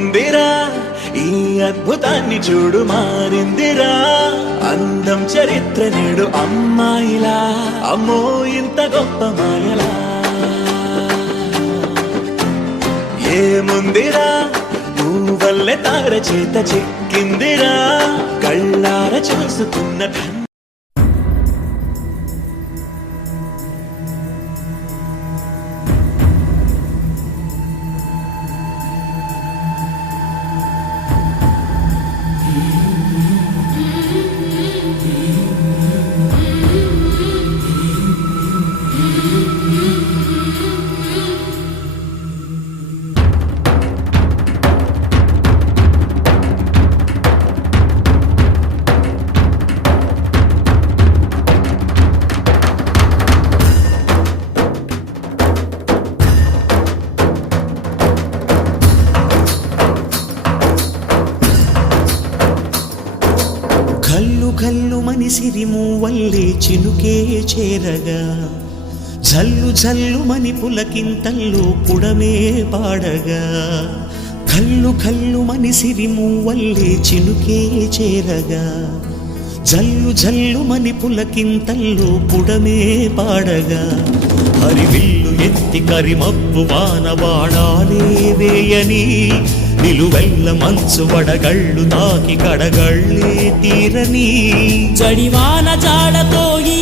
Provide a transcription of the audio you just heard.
ఏముందిరా ఈ అద్భుతాన్ని చూడు మారిందిరా అందం చరిత్ర నేడు అమ్మాయిలా అమ్మో ఇంత గొప్ప మాయలా ఏముందిరా నువ్వల్లే తార చేత చిక్కిందిరా కళ్ళార చూసుకున్న కల్లు కల్లు మనిసిరి మూవల్లే చినుకే చేరగా జల్లు జల్లు మని పులకింతల్లో పుడమే పాడగా కల్లు కల్లు మనిసిరి మూవల్లే చినుకే చేరగా జల్లు జల్లు మని పులకింతల్లో పుడమే పాడగా హరివిల్లు ఎత్తి కరిమబ్బు వాన వాడాలే వేయని నిలువెల్ల మంచు వడగళ్ళు తాకి కడగళ్ళే తీరని జడివాన జాడతో ఈ